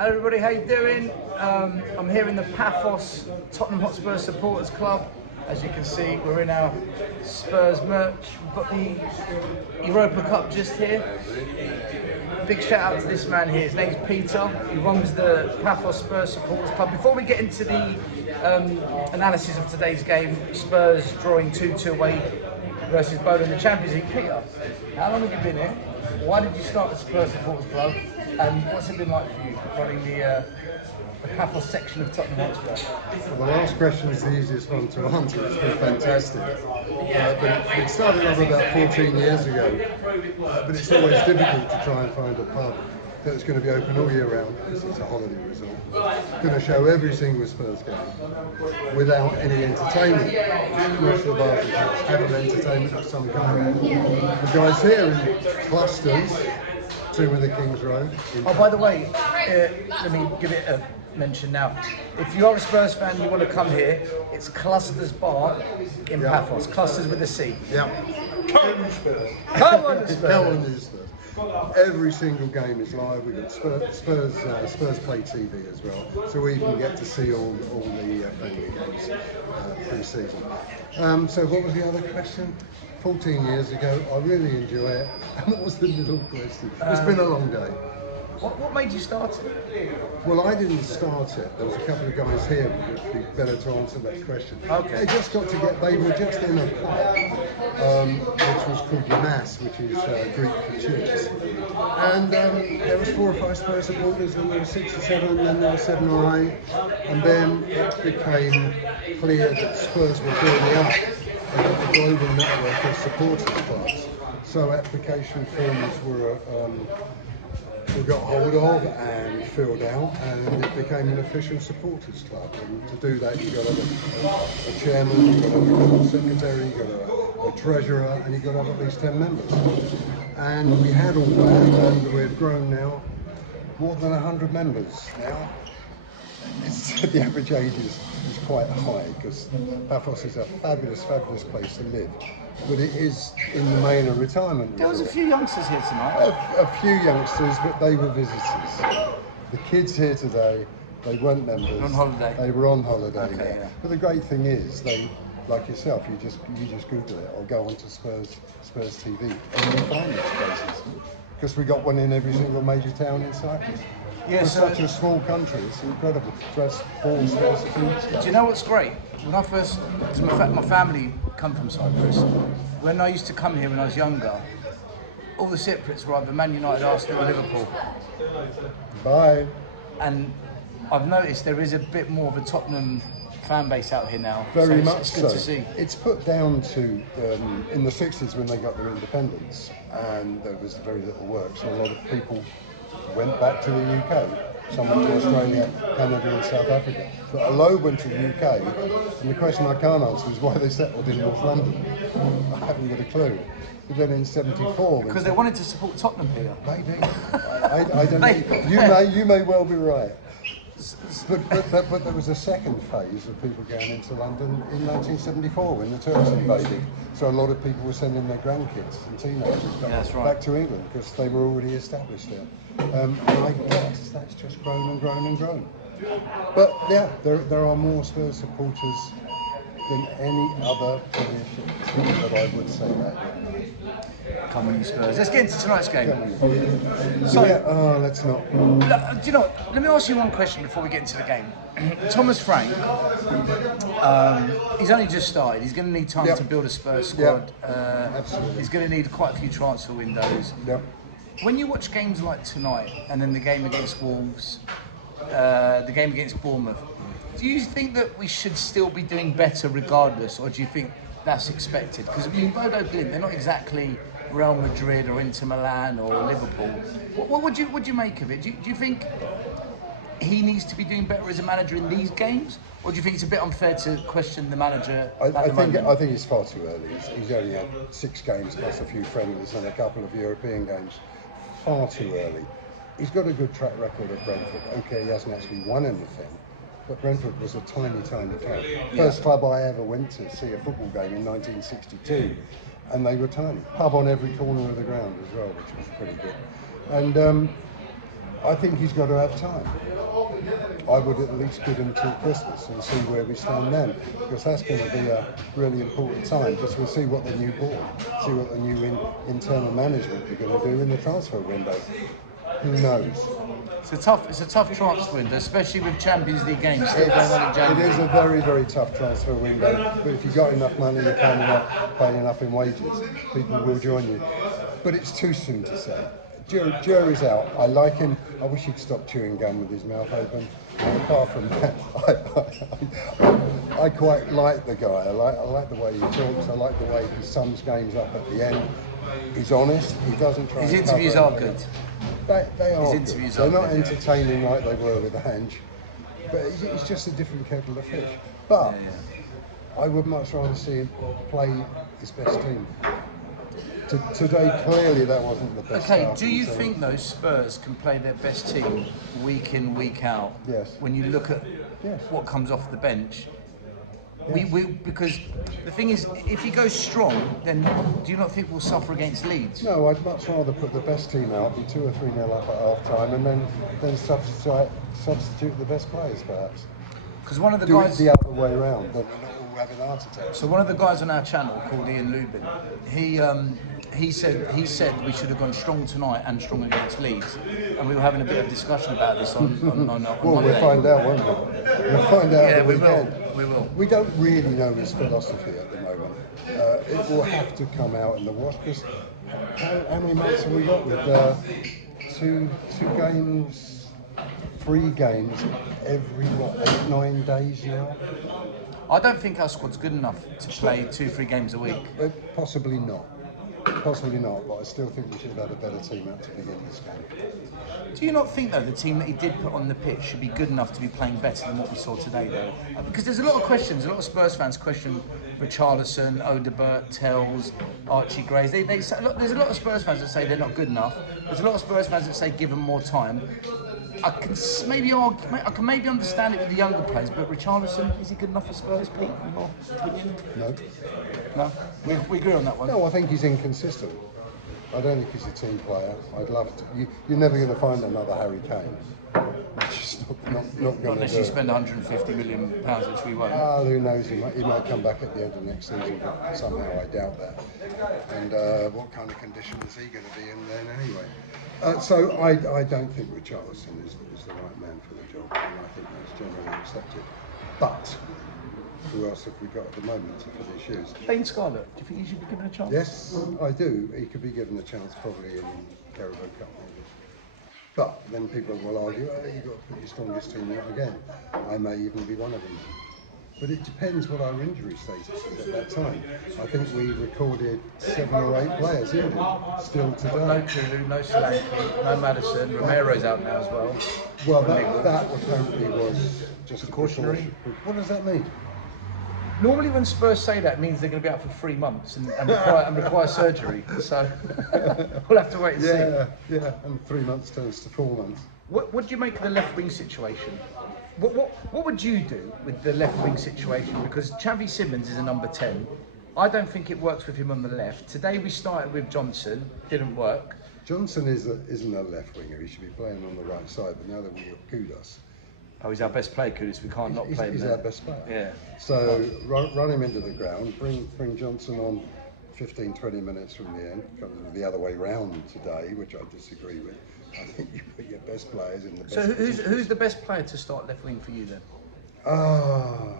Hello everybody, how you doing? I'm here in the Paphos Tottenham Hotspur Supporters Club. As you can see, we're in our Spurs merch. We've got the Europa Cup just here. Big shout out to this man here. His name's Peter. He runs the Paphos Spurs Supporters Club. Before we get into the analysis of today's game, Spurs drawing 2-2 away versus Bodø in the Champions League. Peter, how long have you been here? Why did you start the Spurs Supporters Club? And what's it been like for you running the Paphos section of Tottenham Hotspur? Well, the last question is the easiest one to answer. It's been fantastic. But it started off about 14 years ago. But it's always difficult to try and find a pub that's going to be open all year round because it's a holiday resort. Going to show every single Spurs game without any entertainment. Most of the bars and pubs have an entertainment of some kind. The guys here in clusters. Two in the King's Road. Oh, by the way, let me give it a mention now. If you are a Spurs fan and you want to come here, it's Clusters Bar in Paphos. Clusters with a C. Yeah. Come on, Spurs. Come on, Spurs. Come on, Spurs. Every single game is live. We've got Spurs Play TV as well, so we can get to see all the friendly games pre-season. So what was the other question? 14 years ago, I really enjoy it. And what was the middle question? It's been a long day. What made you start it? Well, I didn't start it. There was a couple of guys here who would be better to answer that question. Okay. They were just in a pub, which was called the Mass, which is Greek for cheers. And there was 4 or 5 Spurs supporters, and there were 6 or 7, and then there were 7 or 8. And then it became clear that Spurs were building up a global network of supporters clubs. So application forms were got hold of and filled out, and it became an official supporters club. And to do that, you got to have a chairman, you got to have a secretary, you got to have a treasurer, and you got to have at least 10 members. And we had all that, and we've grown now more than 100 members now. The average age is quite high because Paphos is a fabulous place to live. But it is in the main a retirement resort. There was a few youngsters here tonight. A few youngsters, but they were visitors. The kids here today, they weren't members. On holiday. They were on holiday. Okay, yeah. But the great thing is, they, like yourself, you just Google it or go onto Spurs TV and you find these places. Because we got one in every single major town in Cyprus. Yeah, For so such a small country, it's incredible. So that's 4 Spurs teams. do you know what's great? When I first, because my family come from Cyprus, when I used to come here when I was younger, all the Cypriots were either Man United, Arsenal or Liverpool. Bye. And I've noticed there is a bit more of a Tottenham fan base out here now. Very so much it's good so. to see. It's put down to, in the 60s when they got their independence, and there was very little work, so a lot of people went back to the UK. Some went to Australia, Canada and South Africa. But a load went to the UK, and the question I can't answer is why they settled in North London. I haven't got a clue. But then in '74... Because they wanted to support Tottenham here. Maybe. I don't know. You may well be right. But there was a second phase of people going into London in 1974 when the Turks invaded. So a lot of people were sending their grandkids and teenagers back to England because they were already established there. And I guess that's just grown and grown and grown. But yeah, there are more Spurs supporters than any other British, but I would say that. Come on, you Spurs. Let's get into tonight's game. So, let's not. Do you know what? Let me ask you one question before we get into the game. Thomas Frank, he's only just started. He's going to need time to build a Spurs squad. Absolutely. He's going to need quite a few transfer windows. Yep. When you watch games like tonight and then the game against Wolves, the game against Bournemouth, do you think that we should still be doing better regardless, or do you think that's expected? Because I mean, Bodø, Glimt, they're not exactly Real Madrid or Inter Milan or Liverpool. What would you make of it? Do you think he needs to be doing better as a manager in these games, or do you think it's a bit unfair to question the manager I think it's far too early. He's only had 6 games plus a few friendlies and a couple of European games. Far too early. He's got a good track record at Brentford. Okay, he hasn't actually won anything, but Brentford was a tiny club. First club I ever went to see a football game in 1962, and they were tiny. Pub on every corner of the ground as well, which was pretty good. And I think he's got to have time. I would at least give him till Christmas and see where we stand then, because that's going to be a really important time, because we'll see what the new board, see what the new internal management are going to do in the transfer window. Who knows? It's a tough transfer window, especially with Champions League games still going on in January. It is a very, very tough transfer window, but if you've got enough money, you're paying enough in wages, people will join you. But it's too soon to say. Jury's out. I like him. I wish he'd stop chewing gum with his mouth open. And apart from that, I quite like the guy. I like the way he talks. I like the way he sums games up at the end. He's honest. He doesn't try. His interviews are good. They are. His interviews good. are They're not good, entertaining like they were with Ange, but it's just a different kettle of fish. But I would much rather see him play his best team. Today, clearly, that wasn't the best. Okay, do you think those Spurs can play their best team week in, week out? Yes. When you look at what comes off the bench, because the thing is, if he goes strong, then do you not think we'll suffer against Leeds? No, I'd much rather put the best team out, be 2 or 3-0 up at half time, and then substitute the best players, perhaps. Because one of the Do guys it the other way around, then we're not all having heart attacks. So one of the guys on our channel called Ian Lubin, he said we should have gone strong tonight and strong against Leeds, and we were having a bit of discussion about this on Well, Monday. we'll find out, won't we? We'll find out. Yeah, we will. We don't really know his philosophy at the moment. It will have to come out in the wash, because how many months have we got with two games, 3 games every 8-9 days now? I don't think our squad's good enough to play 2-3 games a week. Possibly not. Possibly not, but I still think we should have had a better team out to begin this game. Do you not think, though, the team that he did put on the pitch should be good enough to be playing better than what we saw today, though? Because there's a lot of questions. A lot of Spurs fans question Richarlison, Odebert, Tells, Archie Grays. There's a lot of Spurs fans that say they're not good enough. There's a lot of Spurs fans that say give them more time. I can maybe understand it with the younger players, but Richarlison, is he good enough for Spurs, Pete, in your opinion? No? We agree on that one. No, I think he's inconsistent. I don't think he's a team player. I'd love to. You're never going to find another Harry Kane. It's just not going to unless you spend £150 million, which we won't. Who knows? He might come back at the end of next season, but somehow I doubt that. And what kind of condition is he going to be in then anyway? So I don't think Richarlison is the right man for the job, and I think that's generally accepted. But who else have we got at the moment to fill his shoes? Dane Scarlett, do you think he should be given a chance? Yes, I do. He could be given a chance probably in Carabao Cup maybe. But then people will argue, you've got to put your strongest team out again. I may even be one of them. But it depends what our injury status is at that time. I think we recorded 7 or 8 players injured still today. No Kulu, no Solanke, no Maddison, Romero's out now as well. Well, that apparently was just a precautionary. What does that mean? Normally when Spurs say that, it means they're going to be out for 3 months and require surgery. So we'll have to wait and see. Yeah, and 3 months turns to 4 months. What do you make of the left wing situation? What would you do with the left wing situation? Because Xavi Simons is a number 10. I don't think it works with him on the left. Today we started with Johnson, didn't work. Johnson isn't a left winger. He should be playing on the right side. But now that we got Kudus. Oh, he's our best player, Kudus. We can't not play him. He's there. our best player. Yeah. So run him into the ground. Bring Johnson on 15-20 minutes from the end. Comes the other way round today, which I disagree with. I think you put your best players in the best. So who's the best player to start left wing for you then? I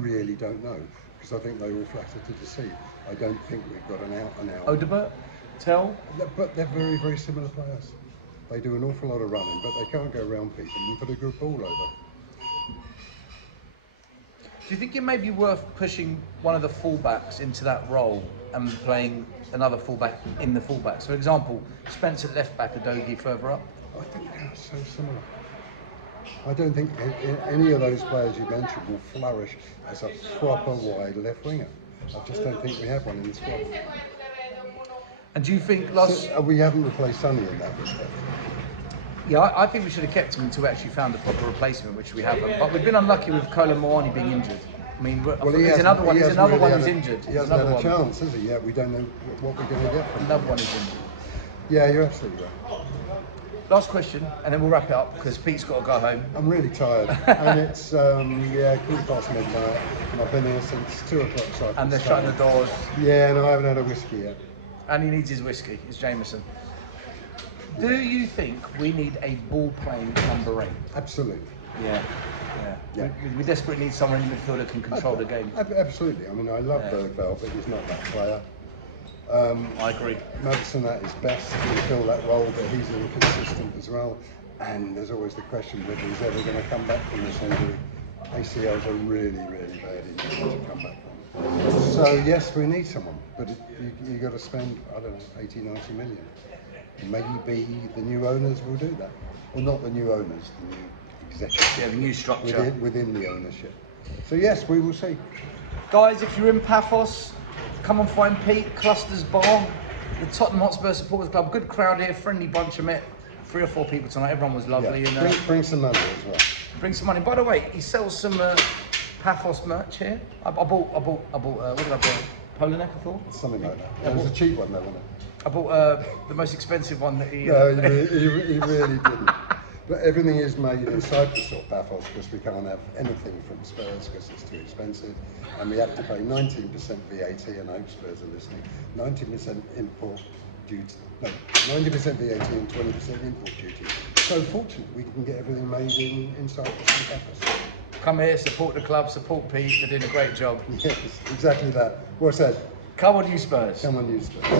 really don't know, because I think they all flatter to deceive. I don't think we've got an out. Odebert, Tell. But they're very, very similar players. They do an awful lot of running, but they can't go around people and put a good ball over. Do you think it may be worth pushing one of the fullbacks into that role and playing another fullback in the fullbacks? For example, Spence at left back, Adogi further up. I think they're so similar. I don't think any of those players you mentioned will flourish as a proper wide left winger. I just don't think we have one in the squad. And do you think we haven't replaced Sonny in that respect? Yeah, I think we should have kept him until we actually found a proper replacement, which we haven't. But we've been unlucky with Kola Moani being injured. I mean, there's another one who's injured. He hasn't had a chance, has he? Yeah, we don't know what we're going to get from him. Another one is injured. Yeah, you're absolutely right. last question, and then we'll wrap it up because Pete's got to go home. I'm really tired, and it's yeah, 1:15 midnight, and I've been here since 2 o'clock. So And they're shutting the doors. Yeah, and I haven't had a whiskey yet. And he needs his whiskey, his Jameson. Do you think we need a ball-playing number 8? Absolutely. Yeah. We desperately need someone in the midfield that can control the game. Absolutely. I mean, I love Bergvall, but he's not that player. I agree. Madison at his best can fill that role, but he's inconsistent as well. And there's always the question whether he's ever going to come back from this injury. ACLs are really, really bad injury to come back from. So yes, we need someone, but you got to spend, I don't know, 80, 90 million. Maybe the new owners will do that. Well, not the new owners, the new executives. Yeah, the new structure. Within the ownership. So yes, we will see. Guys, if you're in Paphos, come and find Pete, Clusters Bar, the Tottenham Hotspur Supporters Club. Good crowd here, friendly bunch. I met 3 or 4 people tonight. Everyone was lovely. Yeah. And, Bring some money as well. Bring some money. By the way, he sells some Paphos merch here. I bought, what did I buy? Poloneck, I thought? Something like that. It was a cheap one though, wasn't it? I bought the most expensive one that he... No, he really didn't. But everything is made in Cyprus or Paphos because we can't have anything from Spurs because it's too expensive. And we have to pay 19% VAT, and I hope Spurs are listening, 19% import duty, no, 90% VAT and 20% import duty. So fortunately, we can get everything made in Cyprus and Paphos. Come here, support the club, support Pete, they're doing a great job. Yes, exactly that. What's that? Come on, you Spurs. Come on, you Spurs.